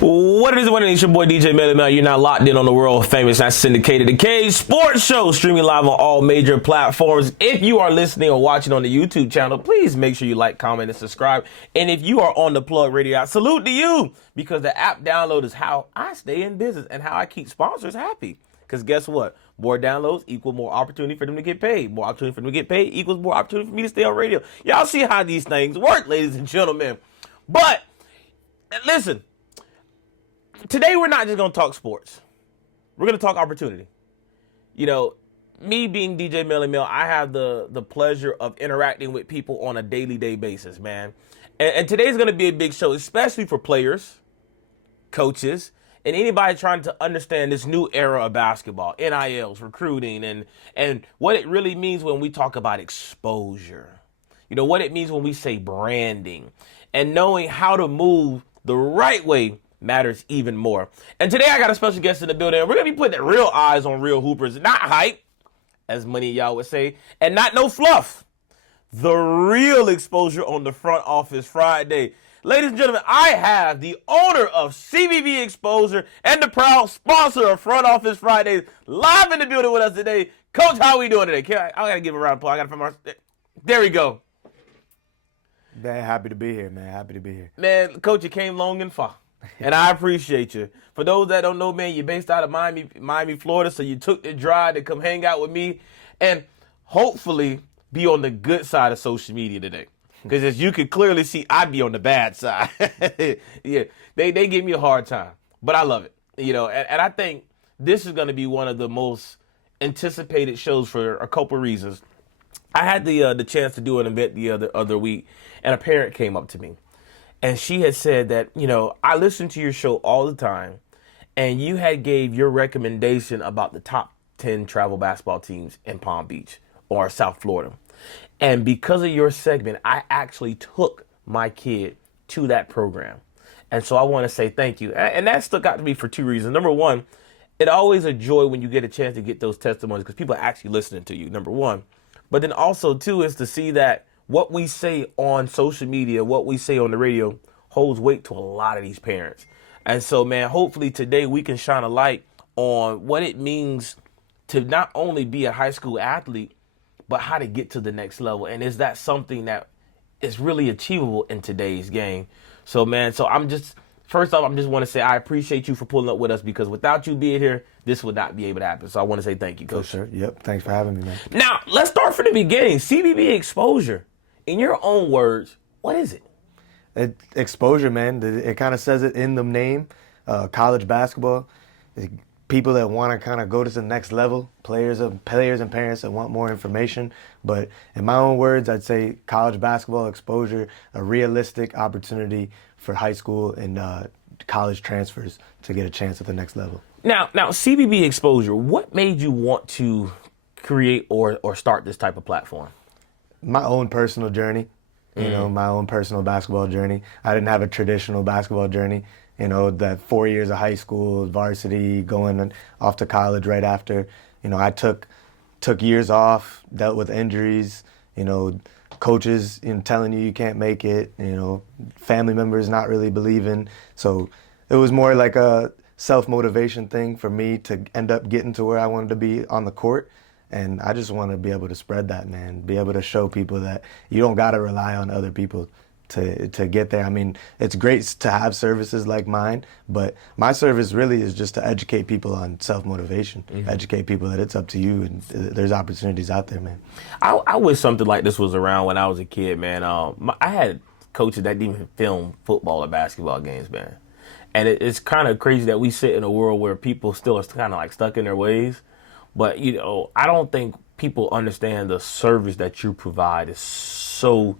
What it is, it's your boy DJ Melly. You're now locked in on the world famous and syndicated The Cage Sports Show, streaming live on all major platforms. If you are listening or watching on the YouTube channel, please make sure you like, comment, and subscribe. And if you are on the Plug Radio, I salute to you, because the app download is how I stay in business and how I keep sponsors happy. Because guess what? More downloads equal more opportunity for them to get paid. More opportunity for them to get paid equals more opportunity for me to stay on radio. Y'all see how these things work, ladies and gentlemen. But listen, today we're not just going to talk sports. We're going to talk opportunity. You know, me being DJ Melly Mel, I have the pleasure of interacting with people on a daily basis, man. And today's going to be a big show, especially for players, coaches, and anybody trying to understand this new era of basketball, NILs, recruiting, and what it really means when we talk about exposure. You know, what it means when we say branding, and knowing how to move the right way matters even more. And today I got a special guest in the building. We're going to be putting real eyes on real hoopers, not hype, as many of y'all would say, and not no fluff. The real exposure on the Front Office Friday. Ladies and gentlemen, I have the owner of CBB Exposure and the proud sponsor of Front Office Fridays live in the building with us today. Coach, how are we doing today? I got to give a round of applause. I got to from our... There we go. Man, happy to be here, man. Happy to be here. Man, Coach, you came long and far, and I appreciate you. For those that don't know, man, you're based out of Miami, Florida, so you took the drive to come hang out with me and hopefully be on the good side of social media today. Because as you can clearly see, I be on the bad side. Yeah, they give me a hard time, but I love it. You know, and I think this is going to be one of the most anticipated shows for a couple of reasons. I had the chance to do an event the other week, and a parent came up to me, and she had said that, you know, I listen to your show all the time, and you had gave your recommendation about the top 10 travel basketball teams in Palm Beach or South Florida. And because of your segment, I actually took my kid to that program. And so I want to say thank you. And that stuck out to me for two reasons. Number one, it always a joy when you get a chance to get those testimonies because people are actually listening to you, number one. But then also, too, is to see that what we say on social media, what we say on the radio holds weight to a lot of these parents. And so, man, hopefully today we can shine a light on what it means to not only be a high school athlete, but how to get to the next level. And is that something that is really achievable in today's game? So, man, first off, I just want to say I appreciate you for pulling up with us, because without you being here, this would not be able to happen. So I want to say thank you, Coach. For sure. Yep. Thanks for having me, man. Now, let's start from the beginning. CBB Exposure. In your own words, what is it? Exposure, man. It kind of says it in the name. College basketball. People that want to kind of go to the next level, players and parents that want more information. But in my own words, I'd say college basketball exposure, a realistic opportunity for high school and college transfers to get a chance at the next level. Now, CBB Exposure, what made you want to create or start this type of platform? My own personal journey, you know, my own personal basketball journey. I didn't have a traditional basketball journey. You know, that 4 years of high school, varsity, going off to college right after. You know, I took years off, dealt with injuries, you know, coaches telling you can't make it, you know, family members not really believing. So it was more like a self-motivation thing for me to end up getting to where I wanted to be on the court. And I just want to be able to spread that, man, be able to show people that you don't got to rely on other people to get there. I mean, it's great to have services like mine, but my service really is just to educate people on self-motivation, educate people that it's up to you and there's opportunities out there, man. I wish something like this was around when I was a kid, man. I had coaches that didn't even film football or basketball games, man. And it's kind of crazy that we sit in a world where people still are kind of like stuck in their ways. But, you know, I don't think people understand the service that you provide is so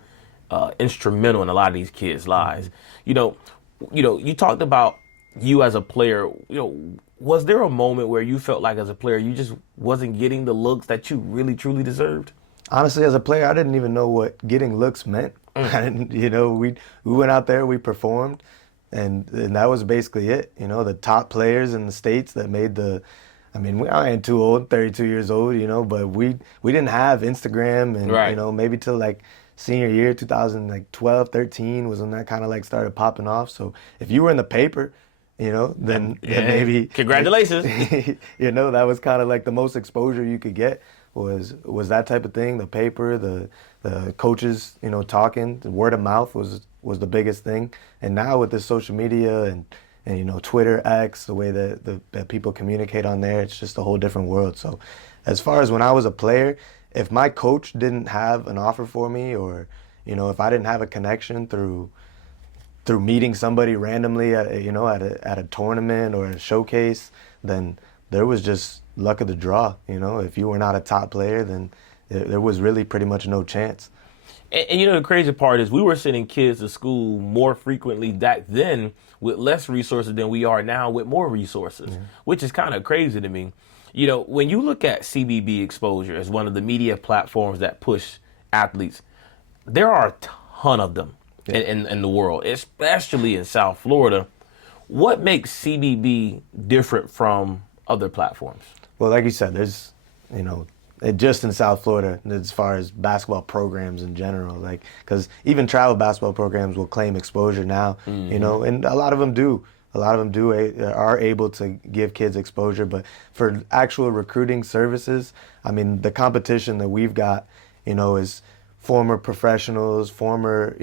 instrumental in a lot of these kids' lives. You know, you talked about you as a player. You know, was there a moment where you felt like as a player you just wasn't getting the looks that you really truly deserved? Honestly, as a player, I didn't even know what getting looks meant. I didn't, you know, we went out there, we performed, and that was basically it. You know, the top players in the states that made I ain't too old, 32 years old, you know, but we didn't have Instagram and, you know, maybe till like senior year, 2012, 13 was when that kind of like started popping off. So if you were in the paper then maybe congratulations. That was kind of like the most exposure you could get was that type of thing. The paper, the coaches, talking, the word of mouth was the biggest thing. And now with this social media and Twitter, X, the way that people communicate on there, it's just a whole different world. So as far as when I was a player, if my coach didn't have an offer for me, or if I didn't have a connection through meeting somebody randomly at a tournament or a showcase, then there was just luck of the draw. If you were not a top player, then there was really pretty much no chance. And the crazy part is we were sending kids to school more frequently back then with less resources than we are now with more resources, which is kind of crazy to me. When you look at CBB exposure as one of the media platforms that push athletes, there are a ton of them in the world, especially in South Florida. What makes CBB different from other platforms? Well, like you said, there's, just in South Florida, as far as basketball programs in general, because even travel basketball programs will claim exposure now, and a lot of them do. A lot of them are able to give kids exposure, but for actual recruiting services, I mean, the competition that we've got, is former professionals, former,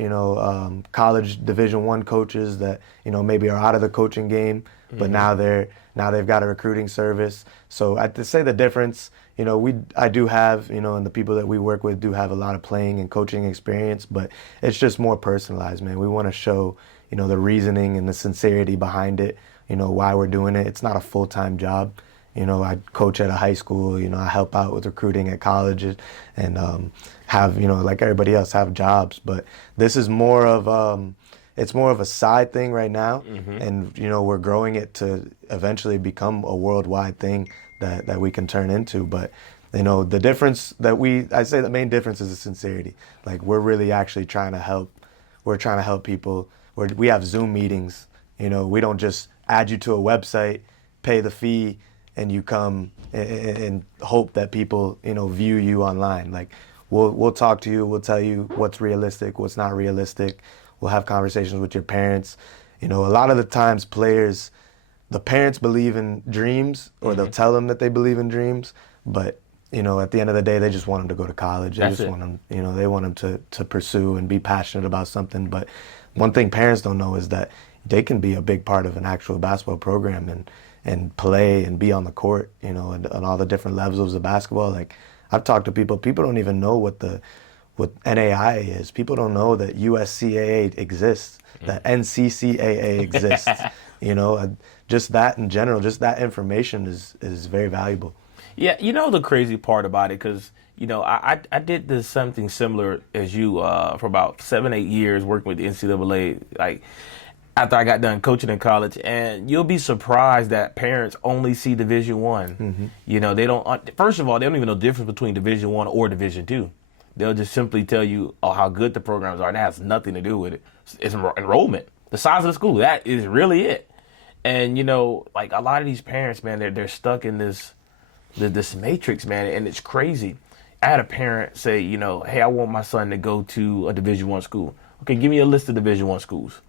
college Division I coaches that, maybe are out of the coaching game, but now they've got a recruiting service. So I'd say the difference, I do have, and the people that we work with do have a lot of playing and coaching experience, but it's just more personalized, man. We want to show, the reasoning and the sincerity behind it, why we're doing it. It's not a full-time job. I coach at a high school, I help out with recruiting at colleges and have, like everybody else, have jobs. But this is more of, it's more of a side thing right now. And, we're growing it to eventually become a worldwide thing that we can turn into. But, the difference I'd say the main difference is the sincerity. Like, we're really actually trying to help. We're trying to help people. We have Zoom meetings. We don't just add you to a website, pay the fee, and you come and hope that people, view you online. Like, we'll talk to you. We'll tell you what's realistic, what's not realistic. We'll have conversations with your parents. A lot of the times the parents believe in dreams, or they'll tell them that they believe in dreams. But, at the end of the day, they just want them to go to college. They want them, they want them to pursue and be passionate about something. But one thing parents don't know is that they can be a big part of an actual basketball program and play and be on the court, and all the different levels of basketball. Like, I've talked to people don't even know what NAI is. People don't know that USCAA exists, that NCCAA exists. Just that in general, just that information is very valuable. Yeah, the crazy part about it, because, I did this something similar as you for about 7-8 years working with the NCAA, like, after I got done coaching in college, and you'll be surprised that parents only see Division I. They don't. First of all, they don't even know the difference between Division I or Division II. They'll just simply tell you, how good the programs are. That has nothing to do with it. It's enrollment, the size of the school. That is really it. And like a lot of these parents, man, they're stuck in this matrix, man, and it's crazy. I had a parent say, hey, I want my son to go to a Division I school. Okay, give me a list of Division I schools.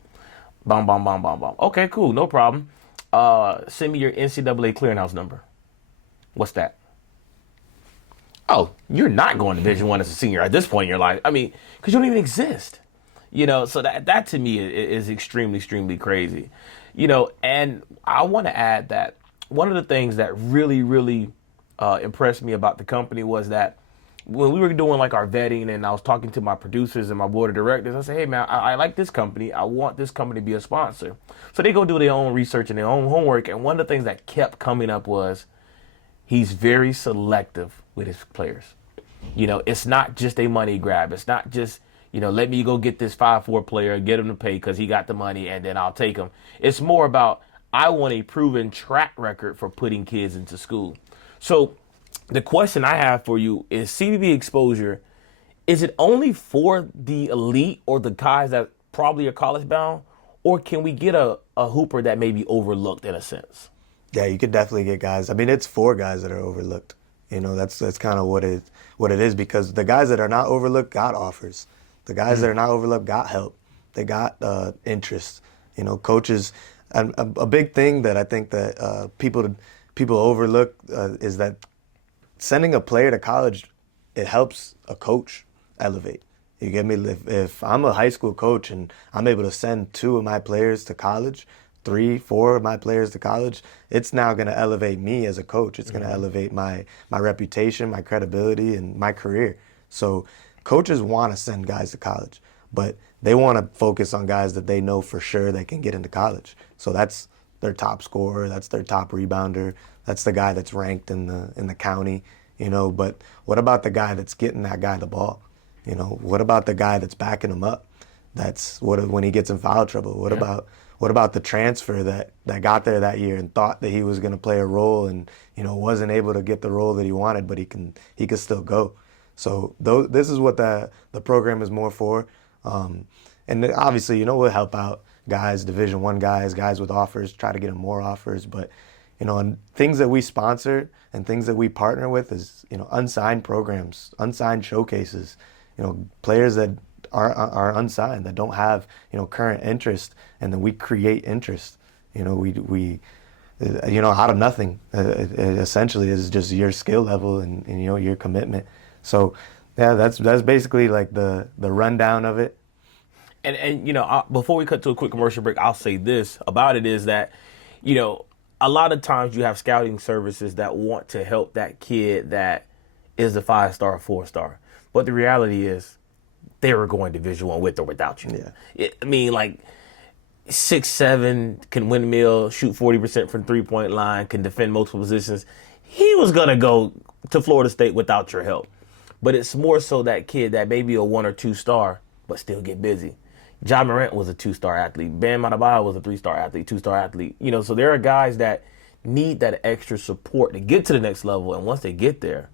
Bom, bom, bom, bom, bom. Okay, cool, no problem. Send me your NCAA clearinghouse number. What's that? Oh, you're not going to Division I as a senior at this point in your life. I mean, because you don't even exist. So that to me is extremely, extremely crazy. And I want to add that one of the things that really, really impressed me about the company was that when we were doing like our vetting and I was talking to my producers and my board of directors, I said, hey man, I like this company. I want this company to be a sponsor. So they go do their own research and their own homework. And one of the things that kept coming up was he's very selective with his players. It's not just a money grab. It's not just, let me go get this 5'4" player, get him to pay because he got the money and then I'll take him. It's more about, I want a proven track record for putting kids into school. So the question I have for you is CBB exposure, is it only for the elite or the guys that probably are college bound, or can we get a hooper that may be overlooked in a sense? Yeah, you could definitely get guys. I mean, it's for guys that are overlooked. That's kind of what it is, because the guys that are not overlooked got offers. The guys that are not overlooked got help. They got interest. Coaches, And a big thing that I think that people overlook is that sending a player to college, it helps a coach elevate. You get me? If I'm a high school coach and I'm able to send 2 of my players to college, 3, 4 of my players to college, it's now going to elevate me as a coach. It's going to elevate my reputation, my credibility, and my career. So coaches want to send guys to college, but they want to focus on guys that they know for sure they can get into college. So that's their top scorer, that's their top rebounder, that's the guy that's ranked in the county, But what about the guy that's getting that guy the ball? What about the guy that's backing him up? That's when he gets in foul trouble. What about the transfer that got there that year and thought that he was going to play a role and wasn't able to get the role that he wanted, but he could still go. So this is what the program is more for, and obviously we'll help out guys, Division I guys with offers, try to get them more offers, but and things that we sponsor and things that we partner with is unsigned programs, unsigned showcases, players that are unsigned, that don't have current interest, and then we create interest. We out of nothing. It essentially is just your skill level and your commitment. So yeah, that's basically like the rundown of it. And before we cut to a quick commercial break, I'll say this about it is that a lot of times you have scouting services that want to help that kid that is a 5-star, 4-star, but the reality is they were going Division I with or without you. Yeah. I mean, like 6'7", can windmill, shoot 40% from 3-point line, can defend multiple positions. He was gonna go to Florida State without your help. But it's more so that kid that may be a 1 or 2-star, but still get busy. Ja Morant was a 2-star athlete. Bam Adebayo was a 3-star athlete, 2-star athlete. So there are guys that need that extra support to get to the next level. And once they get there,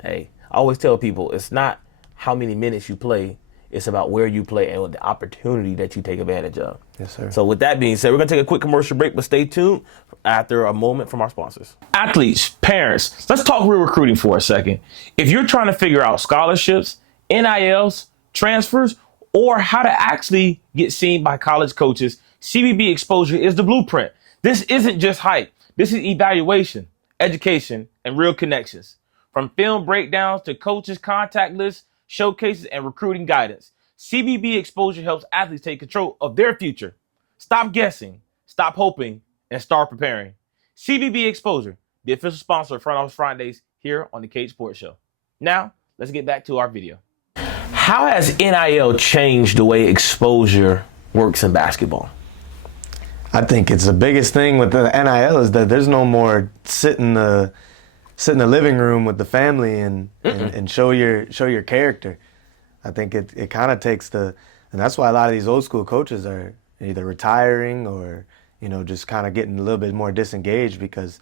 hey, I always tell people it's not how many minutes you play. It's about where you play and the opportunity that you take advantage of. Yes, sir. So with that being said, we're going to take a quick commercial break, but stay tuned after a moment from our sponsors. Athletes, parents, let's talk real recruiting for a second. If you're trying to figure out scholarships, NILs, transfers, or how to actually get seen by college coaches, CBB Exposure is the blueprint. This isn't just hype. This is evaluation, education, and real connections. From film breakdowns to coaches' contact lists, showcases, and recruiting guidance, CBB Exposure helps athletes take control of their future. Stop guessing, stop hoping, and start preparing. CBB Exposure, the official sponsor of Front Office Fridays here on the Cage Sports Show. Now, let's get back to our video. How has NIL changed the way exposure works in basketball? I think it's the biggest thing with the NIL is that there's no more sit in the living room with the family and show your character. I think it kind of takes and that's why a lot of these old school coaches are either retiring or just kind of getting a little bit more disengaged because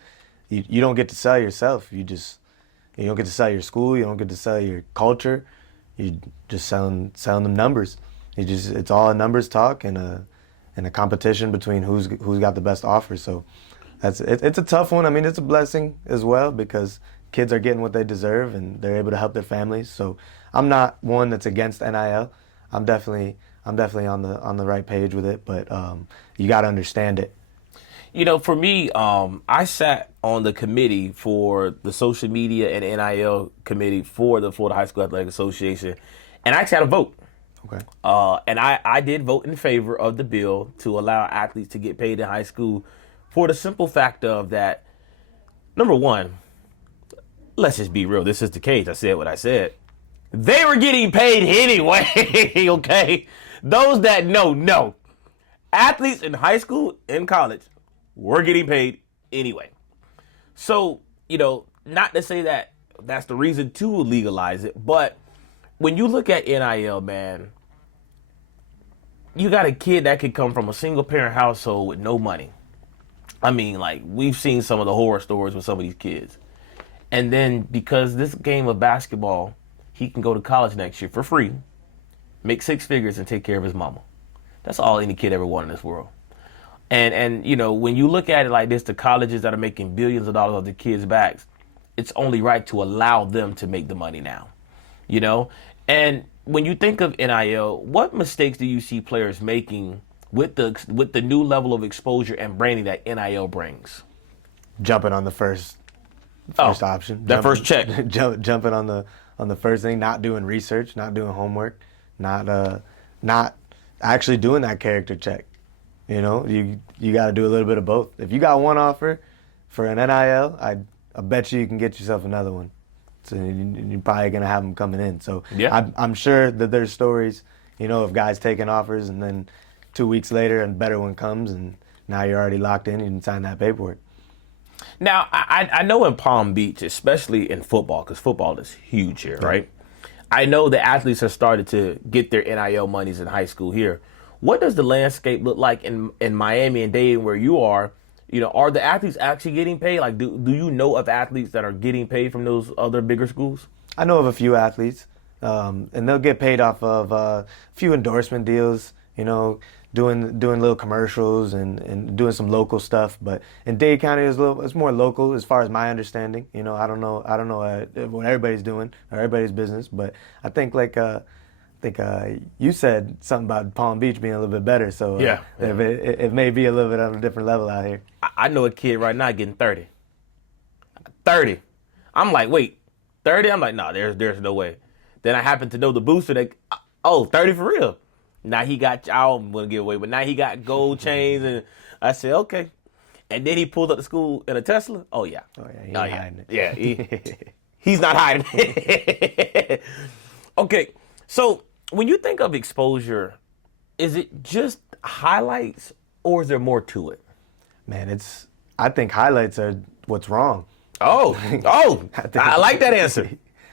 you don't get to sell yourself. You don't get to sell your school. You don't get to sell your culture. You just selling them numbers. It's all a numbers talk and a competition between who's got the best offer. So it's a tough one. I mean, it's a blessing as well because kids are getting what they deserve and they're able to help their families. So I'm not one that's against NIL. I'm definitely on the right page with it, but you got to understand it. For me, I sat on the committee for the social media and NIL committee for the Florida High School Athletic Association, and I actually had a vote. Okay. And I did vote in favor of the bill to allow athletes to get paid in high school for the simple fact of that, number one, let's just be real. This is the case. I said what I said. They were getting paid anyway, okay? Those that know. Athletes in high school and college were getting paid anyway. So, not to say that that's the reason to legalize it, but when you look at NIL, man, you got a kid that could come from a single parent household with no money. I mean, like, we've seen some of the horror stories with some of these kids. And then because this game of basketball, he can go to college next year for free, make 6 figures, and take care of his mama. That's all any kid ever wanted in this world. And when you look at it like this, the colleges that are making billions of dollars off the kids' backs, it's only right to allow them to make the money now. And when you think of NIL, what mistakes do you see players making with the new level of exposure and branding that NIL brings? Jumping on the first option. First check. Jumping on the first thing, not doing research, not doing homework, not actually doing that character check. You know, you got to do a little bit of both. If you got one offer for an NIL, I bet you can get yourself another one. So you're probably gonna have them coming in. So yeah. I'm sure that there's stories, you know, of guys taking offers and then 2 weeks later a better one comes and now you're already locked in and you can sign that paperwork. Now, I know in Palm Beach, especially in football, because football is huge here, right? I know the athletes have started to get their NIL monies in high school here. What does the landscape look like in Miami and Dade where you are? You know, are the athletes actually getting paid? Like, do you know of athletes that are getting paid from those other bigger schools? I know of a few athletes, and they'll get paid off of a few endorsement deals, you know, doing little commercials and doing some local stuff. But in Dade County, it's more local as far as my understanding. You know, I don't know what everybody's doing or everybody's business, but I think you said something about Palm Beach being a little bit better. So it may be a little bit on a different level out here. I know a kid right now getting 30. 30. I'm like, wait, 30? I'm like, no, there's no way. Then I happen to know the booster that, 30 for real. Now he got, I don't want to give away, but now he got gold chains. And I said, okay. And then he pulled up to school in a Tesla. Oh, yeah. He's not hiding it. Yeah, he's not hiding it. Okay, so when you think of exposure, is it just highlights or is there more to it? Man, I think highlights are what's wrong. I like that answer.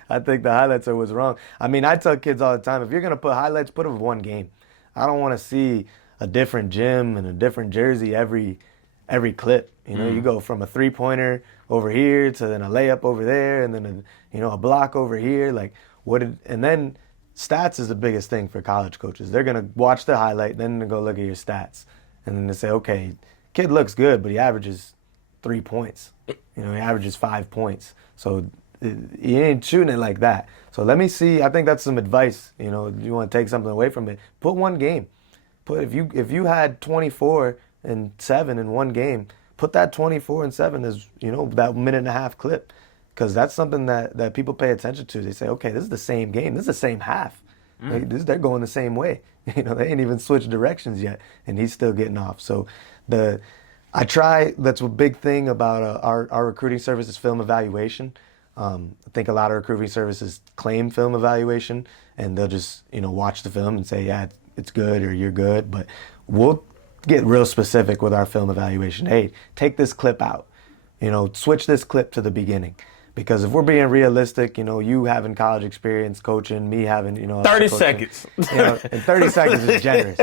I think the highlights are what's wrong. I mean, I tell kids all the time, if you're going to put highlights, put them with one game. I don't want to see a different gym and a different jersey every clip. You know, you go from a three-pointer over here to then a layup over there and then a block over here. Like, and then stats is the biggest thing for college coaches. They're going to watch the highlight, then they go look at your stats. And then they say, okay, kid looks good, but he averages 3 points. You know, he averages 5 points. So he ain't shooting it like that. So let me see. I think that's some advice. You know, you want to take something away from it. Put one game. If you had 24 and 7 in one game, put that 24 and 7 as, you know, that minute and a half clip. Because that's something that people pay attention to. They say, okay, this is the same game. This is the same half. They're going the same way. You know, they ain't even switched directions yet, and he's still getting off. So that's a big thing about our recruiting service is film evaluation. I think a lot of recruiting services claim film evaluation, and they'll just, you know, watch the film and say, yeah, it's good or you're good. But we'll get real specific with our film evaluation. Hey, take this clip out. You know, switch this clip to the beginning. Because if we're being realistic, you know, you having college experience coaching, me having, you know, 30 coaching, seconds. You know, and 30 seconds is generous.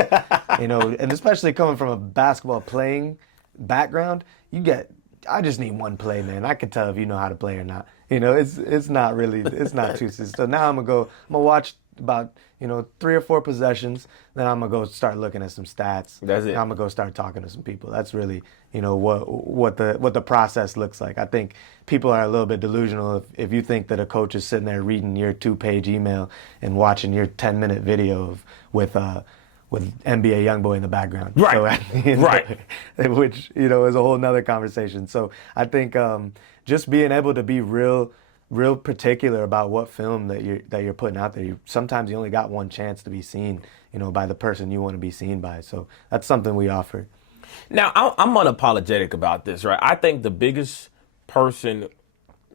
You know, and especially coming from a basketball playing background, I just need one play, man. I can tell if you know how to play or not. You know, it's not too. So now I'm gonna watch about, you know, 3 or 4 possessions. Then I'm gonna go start looking at some stats. That's it. I'm gonna go start talking to some people. That's really, you know, what the process looks like. I think people are a little bit delusional if you think that a coach is sitting there reading your 2-page email and watching your 10-minute video with NBA YoungBoy in the background. Right. So, you know, right. Which, you know, is a whole nother conversation. So I think just being able to be real particular about what film that you're putting out there. Sometimes you only got one chance to be seen, you know, by the person you want to be seen by. So that's something we offer. Now, I'm unapologetic about this, right? I think the biggest person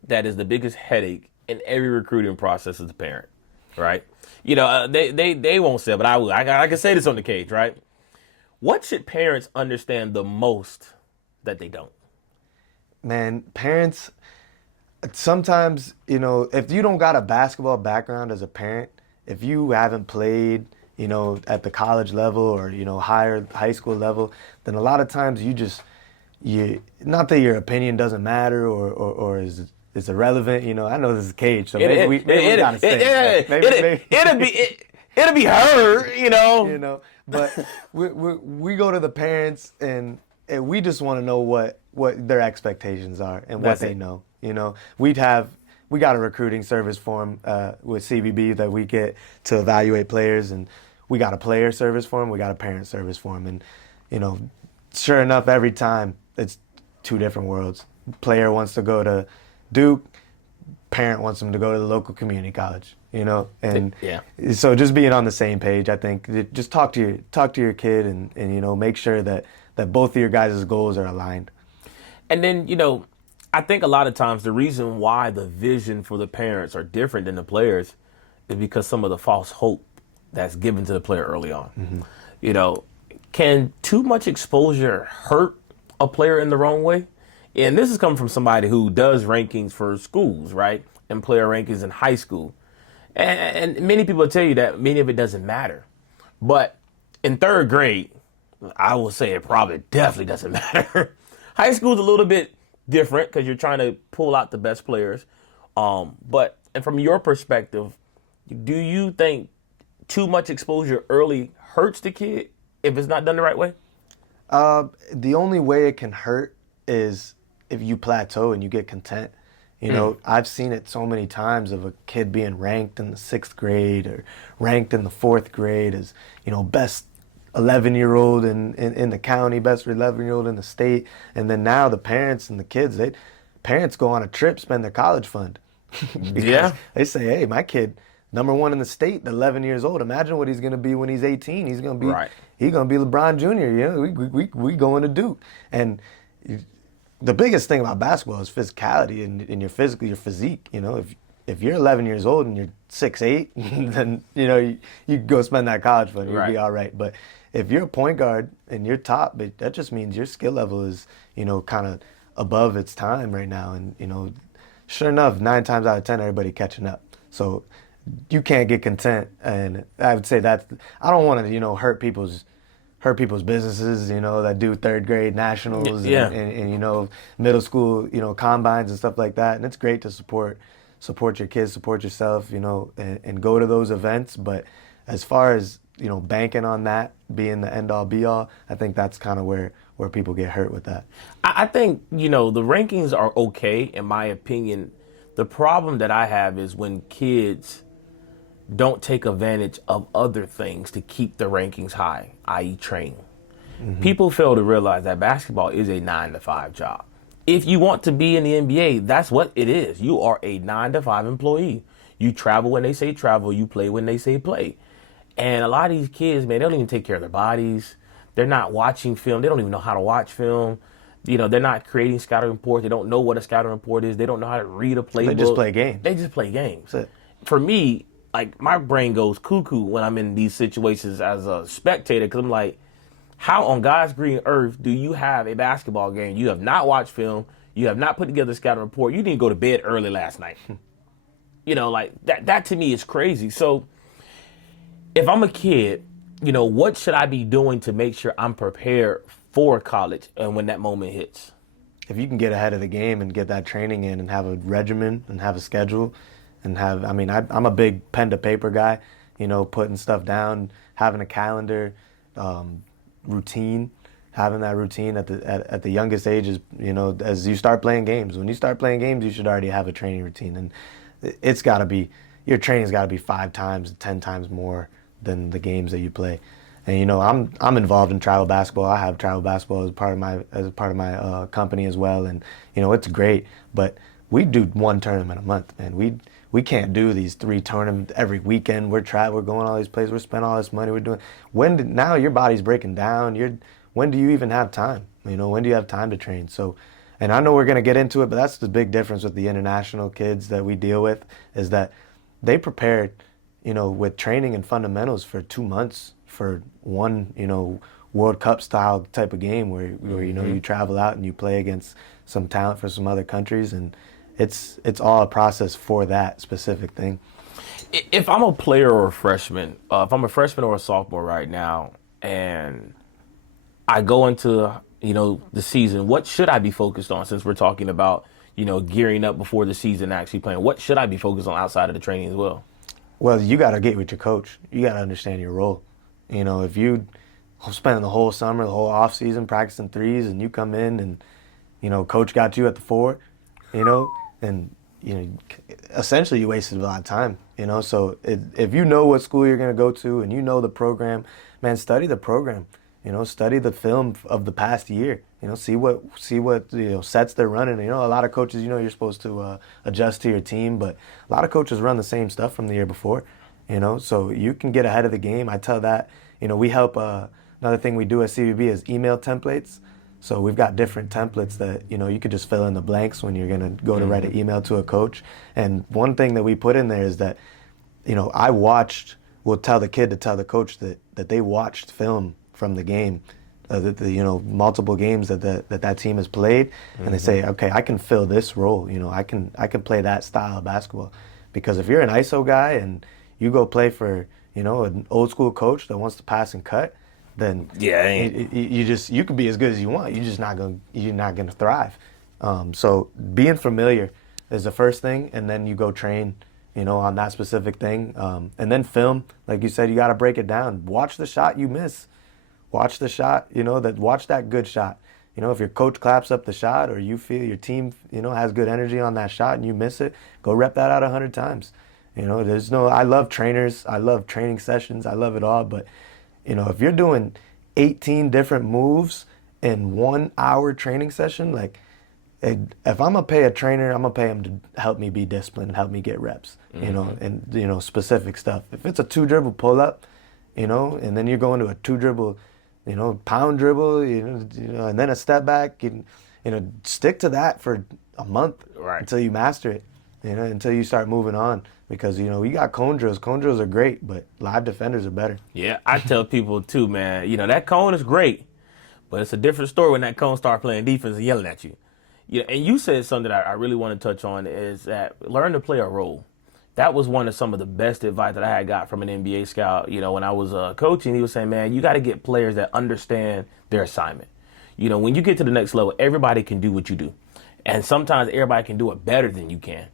that is the biggest headache in every recruiting process is the parent, right? You know, they won't say it, but I will. I can say this on the cage, right? What should parents understand the most that they don't? Man, parents, sometimes, you know, if you don't got a basketball background as a parent, if you haven't played, you know, at the college level or, you know, high school level, then a lot of times not that your opinion doesn't matter or is irrelevant. You know, I know this is Cage, so maybe we gotta say it. It'll be heard, you know. You know, but we go to the parents and we just want to know what their expectations are and what they know. You know, we got a recruiting service form with CBB that we get to evaluate players, and we got a player service form, we got a parent service form, and Sure enough, every time it's two different worlds. Player wants to go to Duke, parent wants them to go to the local community college, and Yeah. so just being on the same page, I think just talk to your kid and make sure that both of your guys' goals are aligned. And then, I think a lot of times the reason why the vision for the parents are different than the players is because some of the false hope that's given to the player early on. Can too much exposure hurt a player in the wrong way? And this is coming from somebody who does rankings for schools, right? And player rankings in high school. And many people tell you that many of it doesn't matter. But in third grade, I will say it probably definitely doesn't matter. High school is a little bit different because you're trying to pull out the best players. But and from your perspective, do you think too much exposure early hurts the kid if it's not done the right way? The only way it can hurt is if you plateau and you get content. I've seen it so many times of a kid being ranked in the 6th grade or ranked in the 4th grade as, best 11-year-old in the county, best 11-year-old in the state. And then now the parents and the kids, parents go on a trip, spend their college fund. Yeah. They say, hey, my kid, number 1 in the state, 11 years old. Imagine what he's going to be when he's 18. He's going to be Right. He's going to be LeBron Jr. We going to Duke. And the biggest thing about basketball is physicality and your physique. If you're 11 years old and you're 6'8", then you go spend that college fund, you'll be all right. But if you're a point guard and you're top, that just means your skill level is kind of above its time right now. And sure enough, 9 times out of 10, everybody catching up. So you can't get content. And I would say that I don't want to hurt people's businesses, that do 3rd grade nationals Yeah. and middle school, combines and stuff like that. And it's great to support your kids, support yourself, and go to those events. But as far as, banking on that being the end all be all, I think that's kind of where people get hurt with that. I think, the rankings are okay, in my opinion. The problem that I have is when kids don't take advantage of other things to keep the rankings high, i.e. training. Mm-hmm. People fail to realize that basketball is a 9-to-5 job. If you want to be in the NBA, that's what it is. You are a 9-to-5 employee. You travel when they say travel. You play when they say play. And a lot of these kids, man, they don't even take care of their bodies. They're not watching film. They don't even know how to watch film. They're not creating scouting reports. They don't know what a scouting report is. They don't know how to read a playbook. They just play games. They just play games. For me, like, my brain goes cuckoo when I'm in these situations as a spectator, because I'm like, how on God's green earth do you have a basketball game? You have not watched film. You have not put together a scouting report. You didn't go to bed early last night. Like that to me is crazy. So if I'm a kid, what should I be doing to make sure I'm prepared for college and when that moment hits? If you can get ahead of the game and get that training in and have a regimen and have a schedule and I'm a big pen to paper guy, putting stuff down, having a calendar, routine, having that routine at the youngest ages, as you start playing games. When you start playing games, you should already have a training routine, and it's got to be, your training's got to be 5 times, 10 times more than the games that you play. And I'm involved in travel basketball. I have travel basketball as part of my company as well, and it's great. But we do 1 tournament a month, and we can't do these 3 tournaments every weekend. We're going all these places. We're spending all this money. We're doing. Now your body's breaking down. When do you even have time? When do you have time to train? So, and I know we're gonna get into it, but that's the big difference with the international kids that we deal with, is that they prepared, with training and fundamentals for 2 months for one, World Cup style type of game where you travel out and you play against some talent for some other countries, and it's all a process for that specific thing. If I'm a player or a freshman, if I'm a freshman or a sophomore right now, and I go into the season, what should I be focused on? Since we're talking about gearing up before the season, actually playing, what should I be focused on outside of the training as well? Well, you got to get with your coach. You got to understand your role. If you spend the whole summer, the whole off season practicing threes, and you come in and coach got you at the 4, then essentially you wasted a lot of time. So if you know what school you're going to go to and you know the program, man, study the program. study the film of the past year. See what sets they're running. A lot of coaches, you're supposed to adjust to your team, but a lot of coaches run the same stuff from the year before. So you can get ahead of the game. I tell that. We help. Another thing we do at CBB is email templates. So we've got different templates that you could just fill in the blanks when you're gonna go to write an email to a coach. And one thing that we put in there is that we'll tell the kid to tell the coach that they watched film from the game, multiple games that team has played, and they say, okay, I can fill this role. I can play that style of basketball, because if you're an ISO guy and you go play for an old school coach that wants to pass and cut, then you could be as good as you want. You're not gonna thrive. So being familiar is the first thing, and then you go train on that specific thing. And then film, like you said, you got to break it down. Watch the shot you miss. Watch the shot, watch that good shot. If your coach claps up the shot, or you feel your team, has good energy on that shot and you miss it, go rep that out 100 times. I love trainers. I love training sessions. I love it all. But, if you're doing 18 different moves in 1 hour training session, like, if I'm gonna pay a trainer, I'm gonna pay him to help me be disciplined and help me get reps, and specific stuff. If it's a 2-dribble pull up, and then you're going to a 2-dribble, pound dribble, and then a step back, stick to that for a month, right, until you master it, until you start moving on. Because we got cone drills. Cone drills are great, but live defenders are better. Yeah, I tell people too, man. That cone is great, but it's a different story when that cone start playing defense and yelling at you. And you said something that I really want to touch on, is that learn to play a role. That was some of the best advice that I had got from an NBA scout. When I was coaching, he was saying, man, you got to get players that understand their assignment. When you get to the next level, everybody can do what you do, and sometimes everybody can do it better than you can.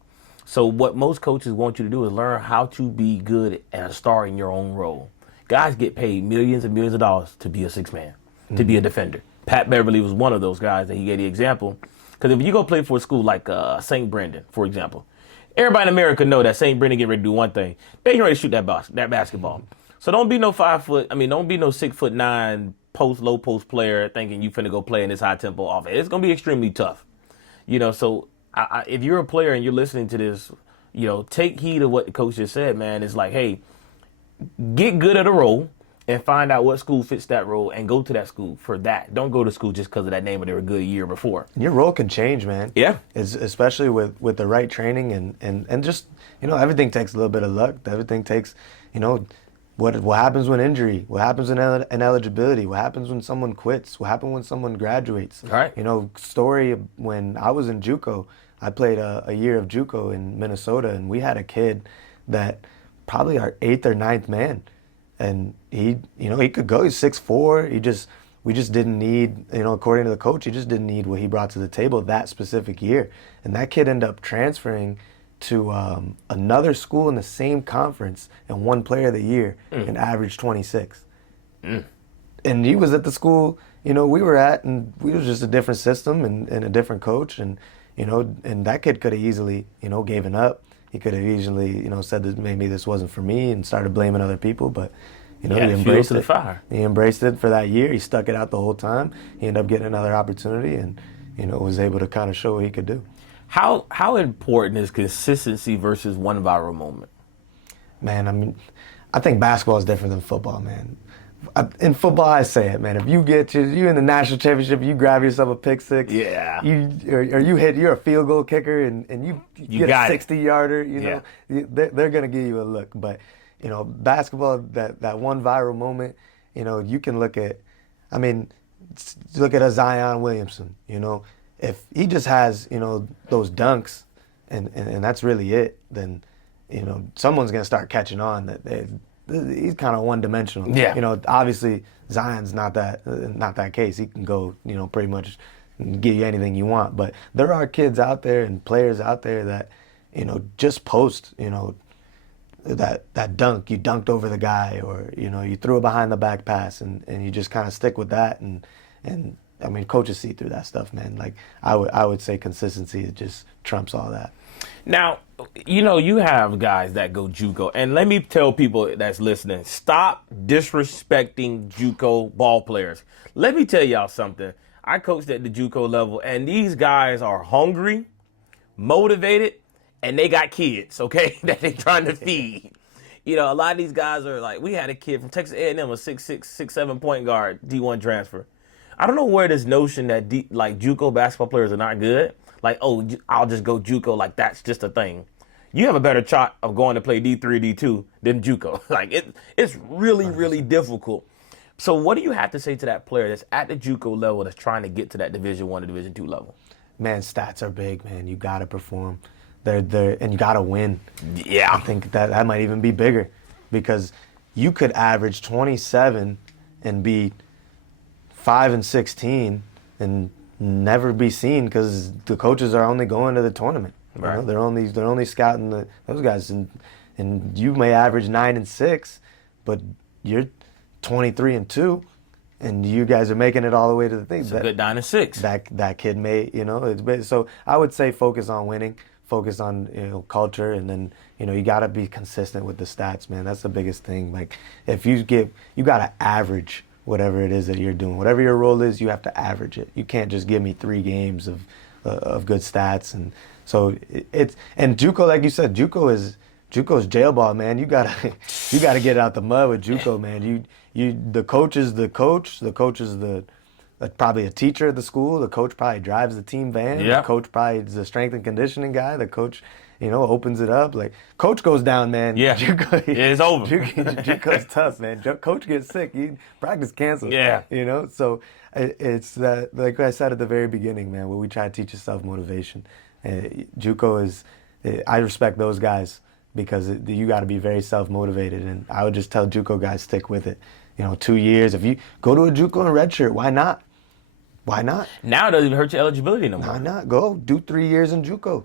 So what most coaches want you to do is learn how to be good and a star in your own role. Guys get paid millions and millions of dollars to be a six man, to be a defender. Pat Beverly was one of those guys that he gave the example. Because if you go play for a school like St. Brendan, for example, everybody in America know that St. Brendan get ready to do one thing. They get ready to shoot that basketball. So don't be no 6'9" low post player thinking you finna go play in this high tempo offense. It's gonna be extremely tough. So if you're a player and you're listening to this, take heed of what the coach just said, man. It's like, hey, get good at a role and find out what school fits that role and go to that school for that. Don't go to school just because of that name or they were good a year before. Your role can change, man. Yeah. Especially with the right training and just, everything takes a little bit of luck. Everything takes, what happens when injury, what happens in ineligibility, what happens when someone quits, what happens when someone graduates. All right. Story when I was in JUCO, I played a year of JUCO in Minnesota, and we had a kid that probably our 8th or 9th man. And he could go. He's 6'4". We just didn't need, according to the coach, he just didn't need what he brought to the table that specific year. And that kid ended up transferring to another school in the same conference and won Player of the Year and averaged 26. And he was at the school, we were at, and we was just a different system and a different coach, and and that kid could have easily, given up. He could have easily, said that maybe this wasn't for me and started blaming other people, but he embraced it. He embraced it for that year. He stuck it out the whole time. He ended up getting another opportunity and, was able to kind of show what he could do. How important is consistency versus one viral moment? Man, I think basketball is different than football, man. In football, I say it, man. If you you in the national championship, you grab yourself a pick six. Yeah. You're a field goal kicker, and you get a 60-yarder. They're gonna give you a look. But basketball, that one viral moment, you can look at. Look at a Zion Williamson. If he just has those dunks, and that's really it, then someone's gonna start catching on that he's kind of one-dimensional. Yeah. Obviously Zion's not that case. He can go, pretty much give you anything you want. But there are kids out there and players out there that, just post, that dunk. You dunked over the guy, or you threw a behind the back pass, and you just kind of stick with that, and I mean, coaches see through that stuff, man. Like I would say consistency just trumps all that. Now, you have guys that go JUCO, and let me tell people that's listening: stop disrespecting JUCO ball players. Let me tell y'all something. I coached at the JUCO level, and these guys are hungry, motivated, and they got kids, okay, that they trying to feed. A lot of these guys are like, we had a kid from Texas A&M, a 6'6", 6'7" point guard, D1 transfer. I don't know where this notion that JUCO basketball players are not good. Like, oh, I'll just go JUCO, like that's just a thing. You have a better shot of going to play D3, D2 than JUCO. Like it's really, really difficult. So what do you have to say to that player that's at the JUCO level that's trying to get to that Division I or Division II level? Man, stats are big, man. You got to perform. And you got to win. Yeah. I think that might even be bigger because you could average 27 and be 5-16 and never be seen because the coaches are only going to the tournament. Right. They're only scouting those guys, and you may average 9-6, but you're 23-2, and you guys are making it all the way to the thing. It's a good 9-6. That kid may, so I would say focus on winning, focus on culture, and then you got to be consistent with the stats, man. That's the biggest thing. Like if you got to average whatever it is that you're doing, whatever your role is, you have to average it. You can't just give me 3 games of good stats, and so and JUCO, like you said, JUCO's jail ball, man. You gotta get out the mud with JUCO, man. The coach is the coach. The coach is probably a teacher at the school. The coach probably drives the team van. Yeah. The coach probably is a strength and conditioning guy. The coach, opens it up. Like coach goes down, man. Yeah. JUCO, it's over. JUCO's tough, man. Coach gets sick. Practice canceled. Yeah. So it's that, like I said at the very beginning, man, where we try to teach you self-motivation. JUCO is, I respect those guys because you got to be very self-motivated, and I would just tell JUCO guys, stick with it. 2 years. If you go to a JUCO and redshirt, why not? Why not? Now it doesn't even hurt your eligibility no more. Why not? Go do 3 years in JUCO.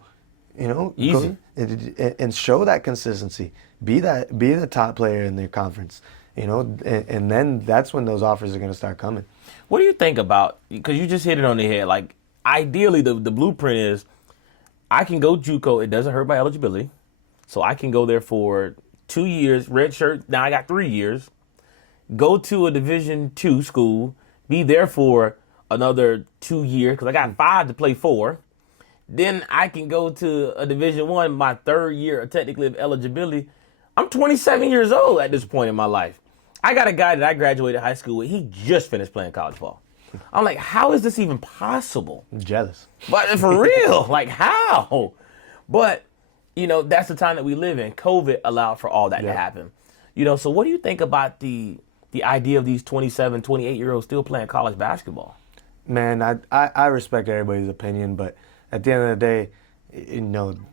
Easy. And show that consistency. Be the top player in their conference. And then that's when those offers are going to start coming. What do you think about? Because you just hit it on the head. Like ideally, the blueprint is I can go JUCO. It doesn't hurt my eligibility, so I can go there for 2 years, red shirt. Now I got 3 years. Go to a Division II school, be there for another 2 years because I got 5 to play 4. Then I can go to a Division I, my 3rd year technically of eligibility. I'm 27 years old at this point in my life. I got a guy that I graduated high school with. He just finished playing college ball. I'm like, how is this even possible? I'm jealous. But for real, like how? But, that's the time that we live in. COVID allowed for all that to happen. So what do you think about the idea of these 27, 28-year-olds still playing college basketball? Man, I respect everybody's opinion, but at the end of the day,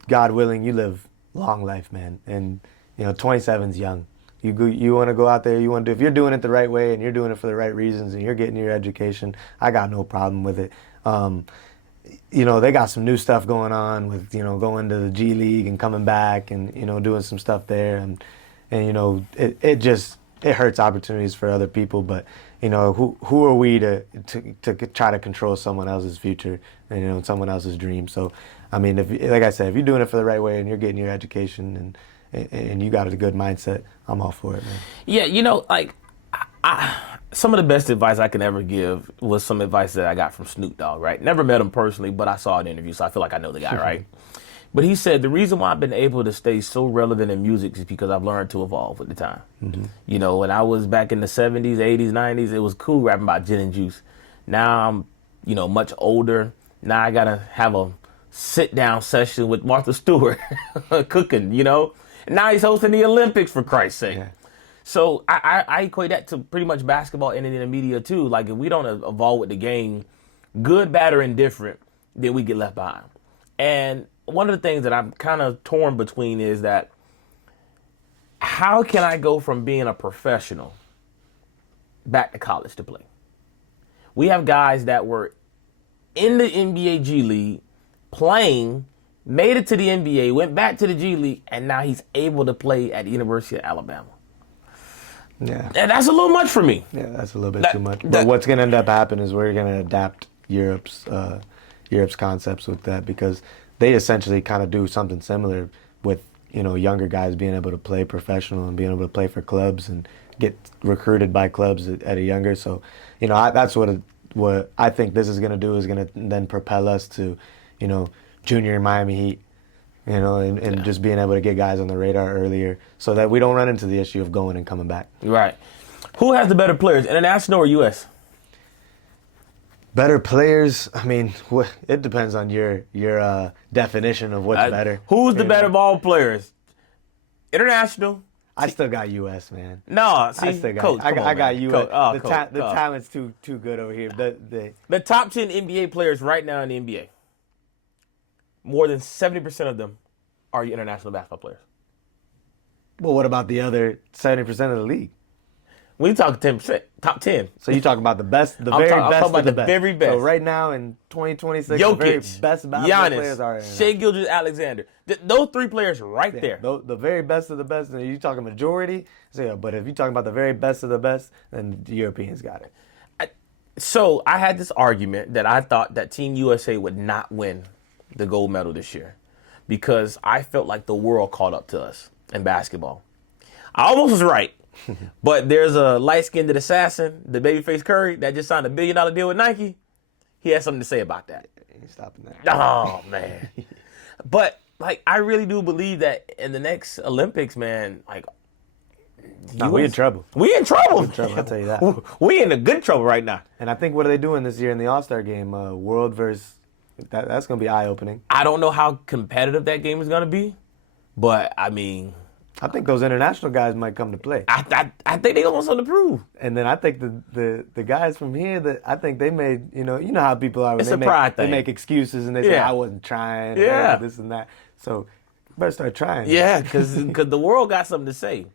God willing, you live long life, man. And, 27's young. You want to go out there, if you're doing it the right way and you're doing it for the right reasons and you're getting your education, I got no problem with it. They got some new stuff going on with, going to the G League and coming back and, doing some stuff there. And it hurts opportunities for other people, but who are we to try to control someone else's future and someone else's dream? So, I mean, like I said, if you're doing it for the right way and you're getting your education and you got a good mindset, I'm all for it, man. Yeah, some of the best advice I can ever give was some advice that I got from Snoop Dogg, right? Never met him personally, but I saw an interview, so I feel like I know the guy, right? But he said, the reason why I've been able to stay so relevant in music is because I've learned to evolve with the time. Mm-hmm. When I was back in the 70s, 80s, 90s, it was cool rapping about gin and juice. Now I'm, much older. Now I got to have a sit-down session with Martha Stewart cooking, And now he's hosting the Olympics, for Christ's sake. Yeah. So I equate that to pretty much basketball and in the media, too. Like, if we don't evolve with the game, good, bad, or indifferent, then we get left behind. And one of the things that I'm kind of torn between is that how can I go from being a professional back to college to play? We have guys that were in the NBA G League playing, made it to the NBA, went back to the G League, and now he's able to play at the University of Alabama. Yeah. And that's a little much for me. Yeah, that's a little bit too much. But what's going to end up happening is we're going to adapt Europe's concepts with that, because they essentially kind of do something similar with, younger guys being able to play professional and being able to play for clubs and get recruited by clubs at a younger. So, that's what I think this is going to do, is going to then propel us to, junior Miami Heat, and just being able to get guys on the radar earlier so that we don't run into the issue of going and coming back. Right. Who has the better players, international or U.S.? Better players, I mean, it depends on your definition of what's better. Who's the better ball players? International? I still got U.S., man. No, see, I still got, Coach, I got U.S. Coach, the talent's too good over here. The top 10 NBA players right now in the NBA, more than 70% of them are international basketball players. Well, what about the other 70% of the league? We talk 10%, top 10. So you talking about the best, I'm talking about the very best. So right now in 2026, Jokic, the very best basketball players are Giannis, Shai Gilgeous-Alexander. Those three players right there. The very best of the best. And you talking majority, but if you're talking about the very best of the best, then the Europeans got it. So I had this argument that I thought that Team USA would not win the gold medal this year because I felt like the world caught up to us in basketball. I almost was right. But there's a light-skinned assassin, the babyface Curry, that just signed $1 billion deal with Nike. He has something to say about that. Ain't stopping that. Oh, man. But, I really do believe that in the next Olympics, man, we in trouble. We in trouble. We're in trouble, I'll tell you that. We in a good trouble right now. And I think what are they doing this year in the All-Star game? World versus... That's going to be eye-opening. I don't know how competitive that game is going to be, but, I mean... I think those international guys might come to play. I think they got something to prove. And then I think the guys from here, I think they made, you know how people are. It's a pride thing. They make excuses and they say, I wasn't trying. Yeah. This and that. So you better start trying. Yeah, because the world got something to say.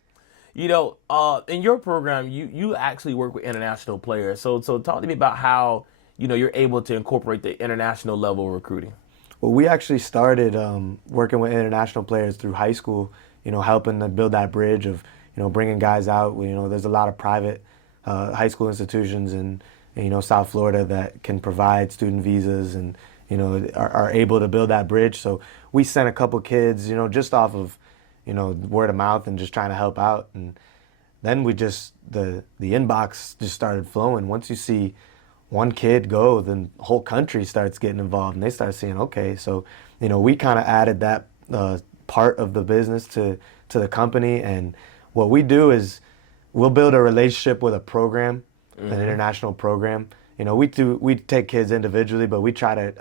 In your program, you actually work with international players. So talk to me about how, you're able to incorporate the international level recruiting. Well, we actually started working with international players through high school, helping to build that bridge of, bringing guys out. There's a lot of private high school institutions in, South Florida that can provide student visas and, are able to build that bridge. So we sent a couple kids, just off of, word of mouth and just trying to help out. And then the inbox just started flowing. Once you see one kid go, then the whole country starts getting involved and they start seeing, okay, so, we kind of added that part of the business to the company. And what we do is we'll build a relationship with a program, an international program. We take kids individually, but we try to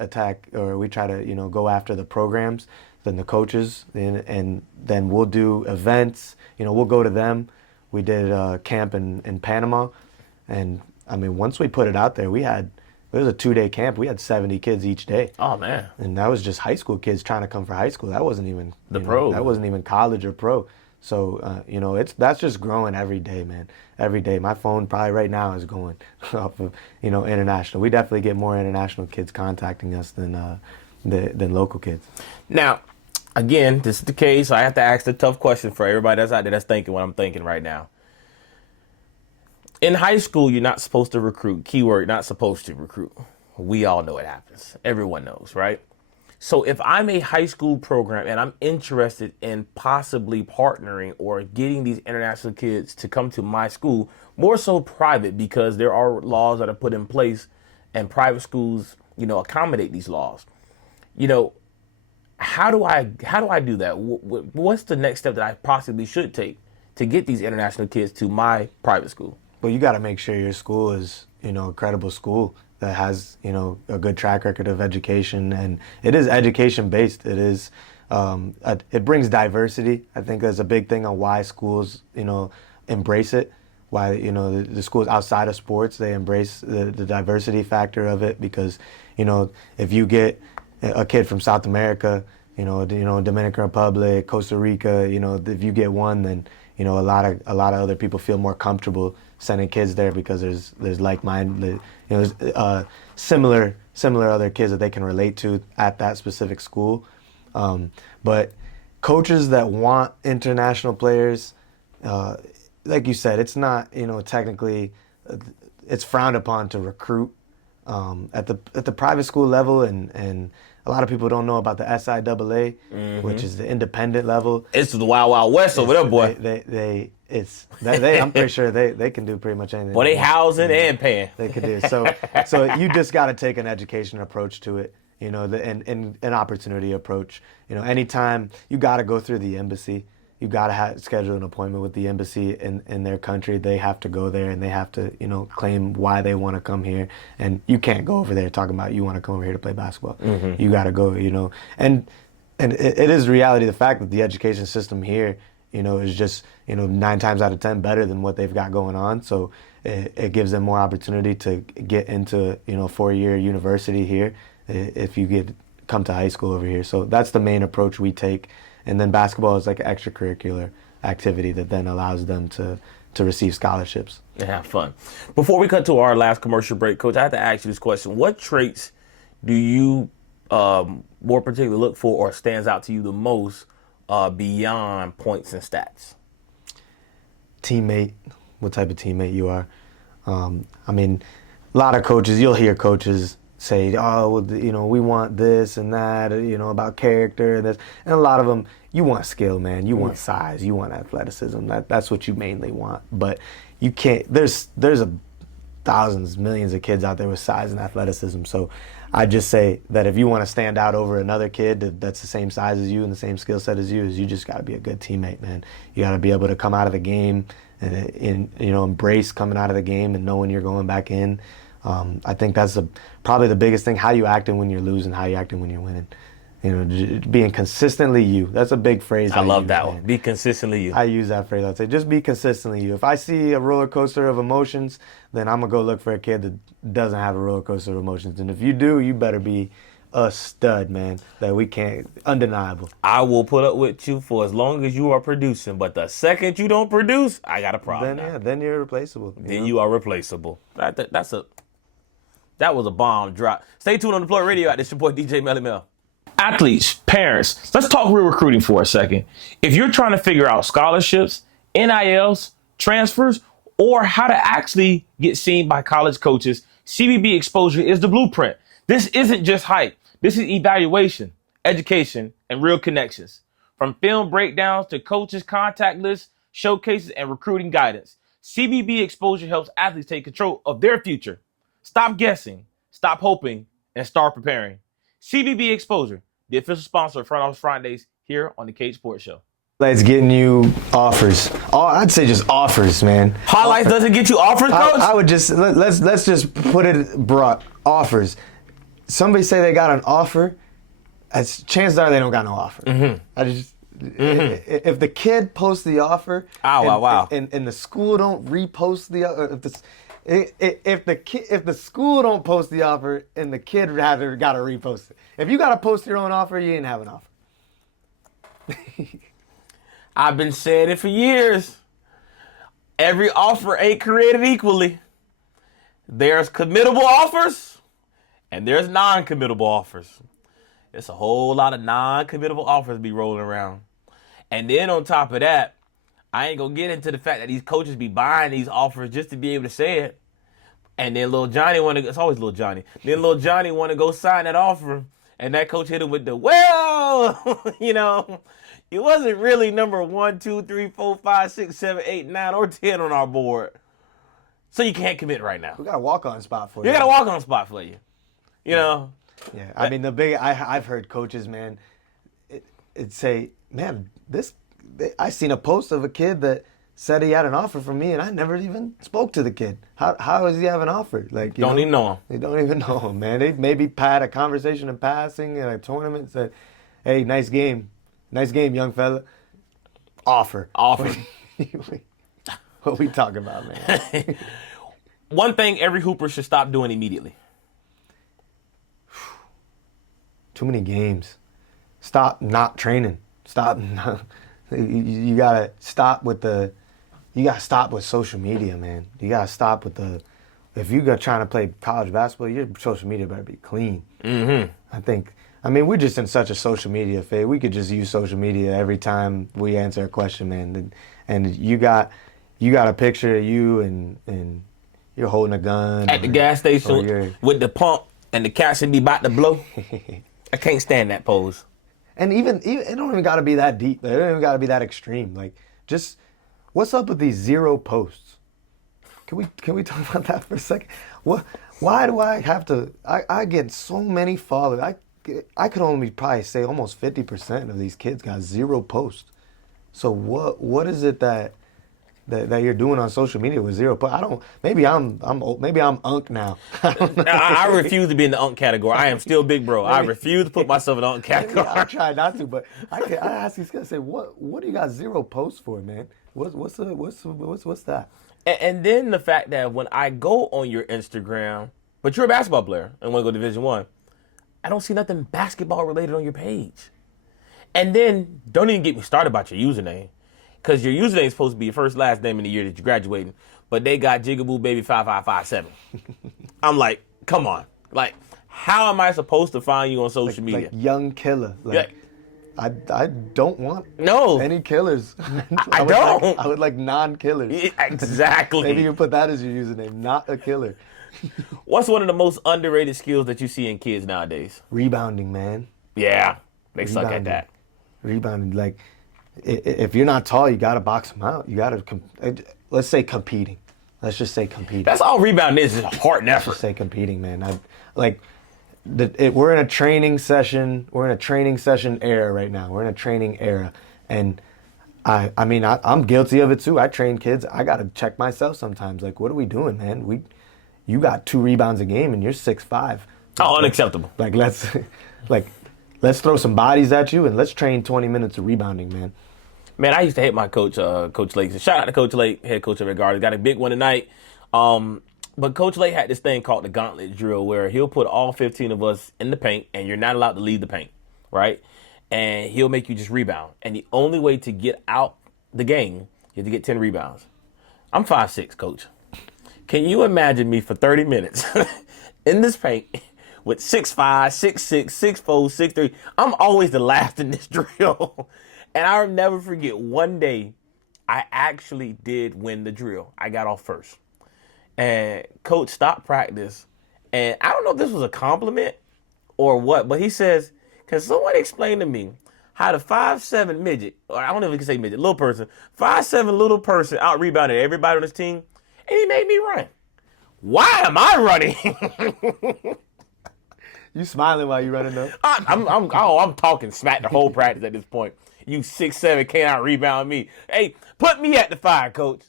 go after the programs, then the coaches, and then we'll do events. We'll go to them. We did a camp in Panama, and I mean, once we put it out there, it was a 2-day camp. We had 70 kids each day. Oh, man. And that was just high school kids trying to come for high school. That wasn't even pro. That wasn't even college or pro. So, that's just growing every day, man. Every day. My phone probably right now is going off of, international. We definitely get more international kids contacting us than local kids. Now, again, this is the case. I have to ask the tough question for everybody that's out there that's thinking what I'm thinking right now. In high school, you're not supposed to recruit. Keyword, not supposed to recruit. We all know it happens. Everyone knows, right? So if I'm a high school program and I'm interested in possibly partnering or getting these international kids to come to my school, more so private, because there are laws that are put in place and private schools, accommodate these laws. How do I do that? What's the next step that I possibly should take to get these international kids to my private school? Well, you got to make sure your school is, a credible school that has, a good track record of education, and it is education based. It is, it brings diversity. I think that's a big thing on why schools, embrace it. Why, the schools outside of sports, they embrace the diversity factor of it, because, if you get a kid from South America, Dominican Republic, Costa Rica, if you get one, then, a lot of other people feel more comfortable sending kids there because there's like-minded, there's similar other kids that they can relate to at that specific school. But coaches that want international players, like you said, it's not, technically, it's frowned upon to recruit at the private school level, and a lot of people don't know about the SIAA, which is the independent level. It's the Wild Wild West over there, boy. I'm pretty sure they can do pretty much anything. Boy, they housing and paying. They could do so you just got to take an education approach to it, and an opportunity approach. Anytime you got to go through the embassy. You got to schedule an appointment with the embassy in their country. They have to go there and they have to, claim why they want to come here. And you can't go over there talking about you want to come over here to play basketball. You got to go, And it is reality, the fact that the education system here, is just, 9 times out of 10 better than what they've got going on. So it gives them more opportunity to get into, 4-year university here if you come to high school over here. So that's the main approach we take. And then basketball is like an extracurricular activity that then allows them to receive scholarships. And have fun. Before we cut to our last commercial break, Coach, I have to ask you this question. What traits do you more particularly look for or stands out to you the most beyond points and stats? Teammate, what type of teammate you are. A lot of coaches, you'll hear coaches say, we want this and that, about character and this. And a lot of them, you want skill, man. You want size. You want athleticism. That's what you mainly want. But you can't, there's thousands, millions of kids out there with size and athleticism. So I just say that if you want to stand out over another kid that's the same size as you and the same skill set as you just got to be a good teammate, man. You got to be able to come out of the game and embrace coming out of the game and knowing you're going back in. I think that's probably the biggest thing, how you acting when you're losing, how you acting when you're winning. Being consistently you. That's a big phrase. I love that one. Be consistently you. I use that phrase. I'd say just be consistently you. If I see a roller coaster of emotions, then I'm going to go look for a kid that doesn't have a roller coaster of emotions. And if you do, you better be a stud, man, that we can't, undeniable. I will put up with you for as long as you are producing, but the second you don't produce, I got a problem. Then you're replaceable. You are replaceable. That was a bomb drop. Stay tuned on the Plug Radio. This your boy DJ Melly Mel. Athletes, parents, let's talk real recruiting for a second. If you're trying to figure out scholarships, NILs, transfers, or how to actually get seen by college coaches, CBB Exposure is the blueprint. This isn't just hype. This is evaluation, education, and real connections. From film breakdowns to coaches' contact lists, showcases, and recruiting guidance, CBB Exposure helps athletes take control of their future. Stop guessing, stop hoping, and start preparing. CBB Exposure, the official sponsor of Front Office Fridays here on the Cage Sports Show. Highlights getting you offers. I'd say just offers, man. Highlights doesn't get you offers, Coach? I would just, let's just put it broad. Offers. Somebody say they got an offer, chances are they don't got no offer. If the kid posts the offer, and the school don't repost the offer, if the school don't post the offer and the kid rather got to repost it. If you got to post your own offer, you didn't have an offer. I've been saying it for years. Every offer ain't created equally. There's committable offers and there's non-committable offers. There's a whole lot of non-committable offers be rolling around. And then on top of that, I ain't gonna get into the fact that these coaches be buying these offers just to be able to say it. And then little Johnny it's always little Johnny. Then little Johnny want to go sign that offer. And that coach hit him with the, it wasn't really number 1, 2, 3, 4, 5, 6, 7, 8, 9, or 10 on our board. So you can't commit right now. We got a walk-on spot for you. You got a walk-on spot for you. You know? Yeah, I've heard coaches, man, it say, man, I seen a post of a kid that said he had an offer from me, and I never even spoke to the kid. How does he have an offer? Don't even know him. They don't even know him, man. They maybe had a conversation in passing in a tournament, said, hey, nice game, young fella. Offer. What we talking about, man? One thing every hooper should stop doing immediately. Too many games. Stop not training. Stop. You gotta stop with social media, man. You gotta stop with if you're trying to play college basketball, your social media better be clean. We're just in such a social media phase. We could just use social media every time we answer a question, man. And you got you got a picture of you and you're holding a gun At the gas station with the pump and the cat should be about to blow. I can't stand that pose. And even it don't even got to be that deep. It don't even got to be that extreme. Like, just what's up with these zero posts? Can we talk about that for a second? Why do I have to? I get so many followers. I could only probably say almost 50% of these kids got zero posts. So what is it that you're doing on social media with zero posts? I don't. Maybe I'm old. Maybe I'm unk now. I refuse to be in the unk category. I am still big bro. I refuse to put myself in the unk category. I try not to, but I ask these guys, say, what do you got zero posts for, man? What's that? And then the fact that when I go on your Instagram, but you're a basketball player and want to go Division I don't see nothing basketball related on your page. And then don't even get me started about your username, because your username is supposed to be your first last name in the year that you're graduating, but they got Jigaboo Baby 5557. I'm like, come on, like, how am I supposed to find you on social media? Like young killer, like. Yeah. I don't want any killers. I don't. I would like non-killers. Exactly. Maybe you put that as your username, not a killer. What's one of the most underrated skills that you see in kids nowadays? Rebounding, man. Yeah, they suck at that. Rebounding, like, if you're not tall, you gotta box them out. You gotta, let's say competing. Let's just say competing. That's all rebounding is heart and effort. Let's just say competing, man. We're in a training session. We're in a training session era right now. We're in a training era, and I'm guilty of it too. I train kids. I gotta check myself sometimes. Like, what are we doing, man? You got 2 rebounds a game, and you're 6'5". Oh, unacceptable. Like, let's throw some bodies at you, and let's train 20 minutes of rebounding, man. Man, I used to hate my coach, Coach Lake. So shout out to Coach Lake, head coach of Red Guards. Got a big one tonight. But Coach Lake had this thing called the gauntlet drill, where he'll put all 15 of us in the paint, and you're not allowed to leave the paint, right? And he'll make you just rebound. And the only way to get out the game is to get 10 rebounds. I'm 5'6", Coach. Can you imagine me for 30 minutes in this paint with 6'5", 6'6", 6'4", 6'3"? I'm always the last in this drill. And I'll never forget one day I actually did win the drill. I got off first. And coach stopped practice, and I don't know if this was a compliment or what, but he says, can someone explain to me how the 5'7" midget, or I don't know if we can say midget, little person, 5'7" little person out rebounded everybody on his team, and he made me run. Why am I running? You smiling while you running though? I'm talking smack the whole practice at this point. You 6'7" can't out rebound me. Hey, put me at the 5, coach.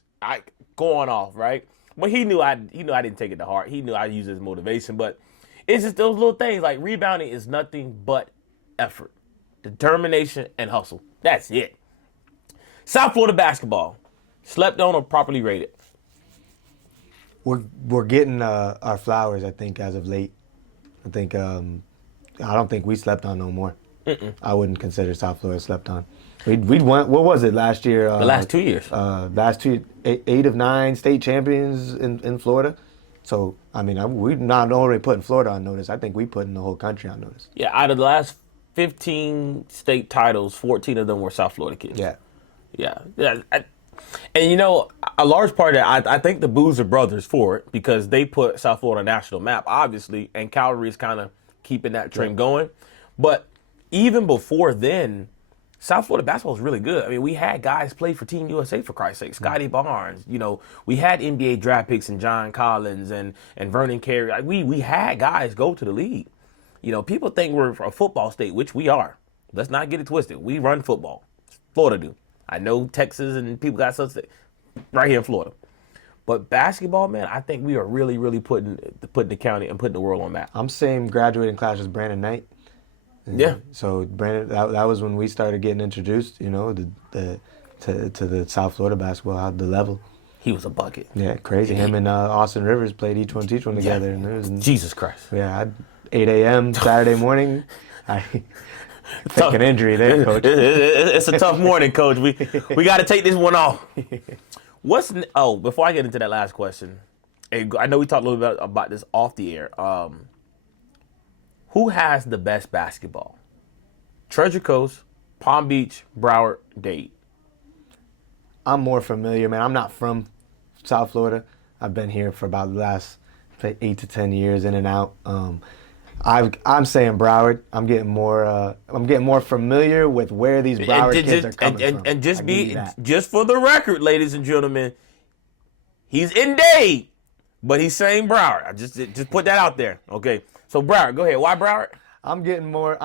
Going off, right? But he knew I didn't take it to heart. He knew I used it as motivation. But it's just those little things. Like, rebounding is nothing but effort, determination, and hustle. That's it. South Florida basketball, slept on or properly rated? We're getting our flowers, I think, as of late. I think I don't think we slept on no more. I wouldn't consider South Florida slept on. We won. What was it last year? The last 2 years. Last 8 of 9 state champions in Florida. So I mean, we not only putting Florida on notice. I think we putting the whole country on notice. Yeah, out of the last 15 state titles, 14 of them were South Florida kids. Yeah. And you know, a large part of that, I think the Boozer brothers for it, because they put South Florida on a national map, obviously, and Calgary is kind of keeping that trend going. But even before then, South Florida basketball is really good. I mean, we had guys play for Team USA, for Christ's sake. Scotty Barnes, you know, we had NBA draft picks and John Collins and Vernon Carey. Like, we had guys go to the league. You know, people think we're a football state, which we are. Let's not get it twisted. We run football. Florida do. I know Texas and people got such right here in Florida. But basketball, man, I think we are really, really putting the county and putting the world on map. I'm same graduating class as Brandon Knight. Yeah. So Brandon, that was when we started getting introduced, you know, to the South Florida basketball, the level. He was a bucket. Yeah, crazy. Him and Austin Rivers played each one together. And it was, Jesus Christ. Yeah, 8 a.m. Saturday morning. I take an injury there, coach. It's a tough morning, coach. We got to take this one off. Before I get into that last question, I know we talked a little bit about this off the air. Who has the best basketball? Treasure Coast, Palm Beach, Broward, Dade. I'm more familiar, man. I'm not from South Florida. I've been here for about the last 8 to 10 years, in and out. I'm saying Broward. I'm getting more familiar with where these Broward kids are coming from. And I'll give you that. just for the record, ladies and gentlemen, he's in Dade, but he's saying Broward. I just put that out there. Okay. So Broward, go ahead. Why Broward? I'm getting more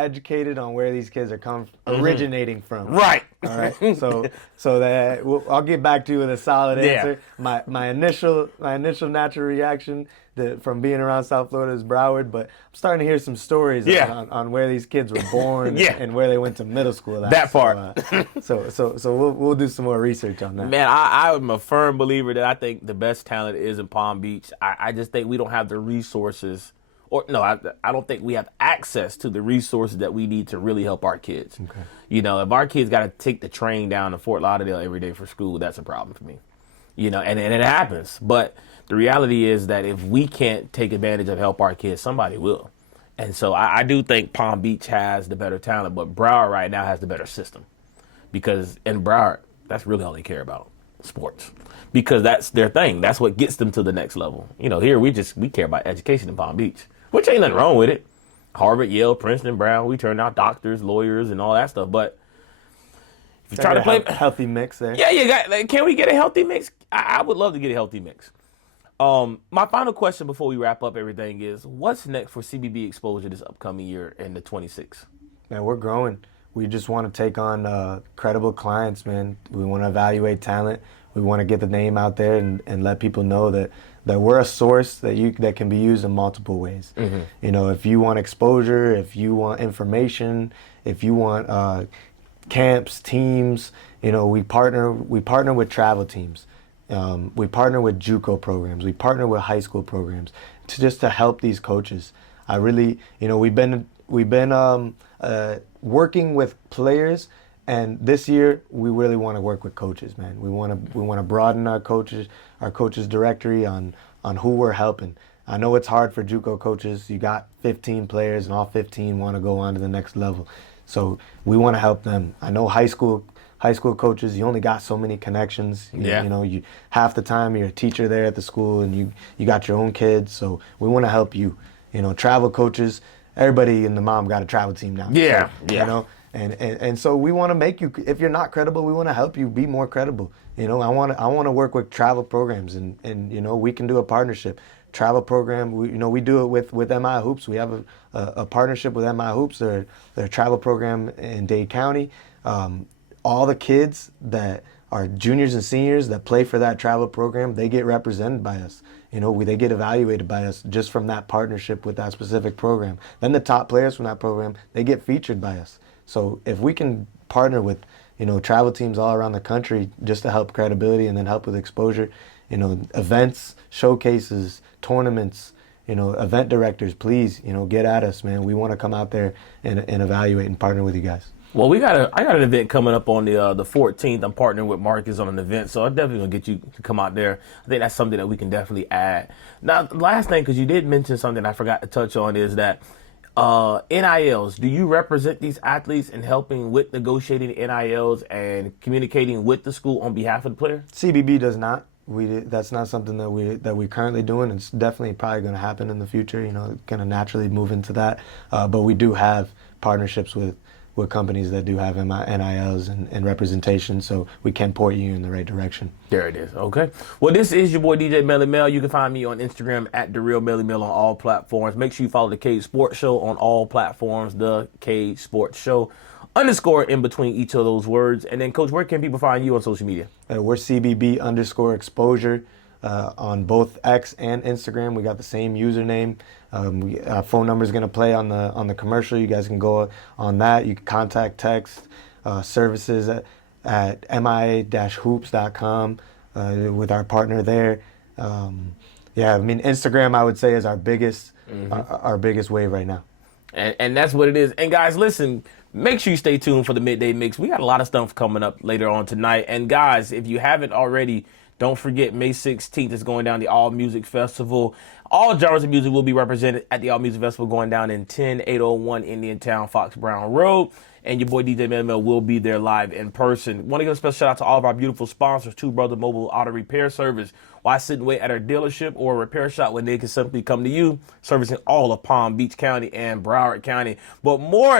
educated on where these kids are originating from. Right. All right. So that I'll get back to you with a solid answer. My initial natural reaction from being around South Florida is Broward, but I'm starting to hear some stories on where these kids were born and where they went to middle school. That part. So we'll do some more research on that. Man, I'm a firm believer that I think the best talent is in Palm Beach. I just think we don't have the resources. I don't think we have access to the resources that we need to really help our kids. Okay. You know, if our kids got to take the train down to Fort Lauderdale every day for school, that's a problem for me. You know, and it happens. But the reality is that if we can't take advantage of help our kids, somebody will. And so I do think Palm Beach has the better talent, but Broward right now has the better system. Because in Broward, that's really all they care about, sports. Because that's their thing. That's what gets them to the next level. You know, here we care about education in Palm Beach. Which ain't nothing wrong with it. Harvard, Yale, Princeton, Brown, we turn out doctors, lawyers, and all that stuff. But if you try to play healthy mix there. Yeah, can we get a healthy mix? I would love to get a healthy mix. My final question before we wrap up everything is, what's next for CBB Exposure this upcoming year in the 26? Man, we're growing. We just want to take on credible clients, man. We want to evaluate talent. We want to get the name out there and let people know that we're a source that can be used in multiple ways. Mm-hmm. You know, if you want exposure, if you want information, if you want camps, teams, you know, we partner with travel teams. We partner with JUCO programs. We partner with high school programs to help these coaches. I really, you know, we've been working with players. And this year, we really want to work with coaches, man. We want to broaden our coaches directory on who we're helping. I know it's hard for JUCO coaches. You got 15 players, and all 15 want to go on to the next level. So we want to help them. I know high school coaches, you only got so many connections. You know, half the time you're a teacher there at the school, and you got your own kids. So we want to help you. You know, travel coaches. Everybody in the mom got a travel team now. Yeah. You know. And so we want to make you, if you're not credible, we want to help you be more credible. You know, I want to work with travel programs and you know, we can do a partnership. Travel program, we do it with MI Hoops. We have a partnership with MI Hoops. They're a travel program in Dade County. All the kids that are juniors and seniors that play for that travel program, they get represented by us. You know, they get evaluated by us just from that partnership with that specific program. Then the top players from that program, they get featured by us. So if we can partner with, you know, travel teams all around the country just to help credibility and then help with exposure, you know, events, showcases, tournaments, you know, event directors, please, you know, get at us, man. We want to come out there and evaluate and partner with you guys. Well, I got an event coming up on the 14th. I'm partnering with Marcus on an event, so I'm definitely going to get you to come out there. I think that's something that we can definitely add. Now, the last thing, because you did mention something I forgot to touch on, is that NILs, do you represent these athletes in helping with negotiating NILs and communicating with the school on behalf of the player? CBB does not. That's not something that we're currently doing. It's definitely probably going to happen in the future. You know, kind of naturally move into that. But we do have partnerships with companies that do have NILs and representation, so we can point you in the right direction. There it is. Okay. Well, this is your boy DJ Melly Mel. You can find me on Instagram at @TheRealMellyMel on all platforms. Make sure you follow the Cage Sports Show on all platforms. The Cage Sports Show _ in between each of those words. And then, Coach, where can people find you on social media? We're CBB _exposure. On both X and Instagram, we got the same username. Our phone number is going to play on the commercial. You guys can go on that. You can contact, text services at mia-hoops.com with our partner there. I mean, Instagram, I would say, is our biggest wave right now. And that's what it is. And guys, listen, make sure you stay tuned for the Midday Mix. We got a lot of stuff coming up later on tonight. And guys, if you haven't already, Don't forget, May 16th is going down the All Music Festival. All genres of music will be represented at the All Music Festival going down in 10801 Indian Town, Fox Brown Road. And your boy DJ Mel will be there live in person. Want to give a special shout out to all of our beautiful sponsors, Two Brother Mobile Auto Repair Service. Why sit and wait at our dealership or repair shop when they can simply come to you, servicing all of Palm Beach County and Broward County. But more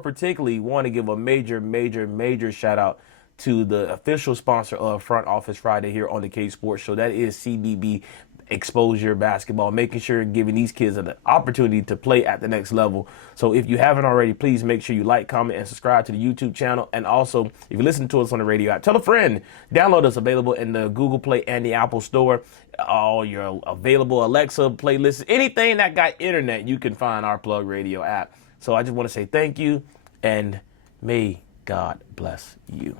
particularly, want to give a major shout out to the official sponsor of Front Office Friday here on the K Sports Show. That is CBB Exposure Basketball, making sure giving these kids an opportunity to play at the next level. So if you haven't already, please make sure you like, comment, and subscribe to the YouTube channel. And also, if you listen to us on the radio app, tell a friend. Download us, available in the Google Play and the Apple Store. All your available Alexa playlists, anything that got internet, you can find our Plug Radio app. So I just want to say thank you, and may God bless you.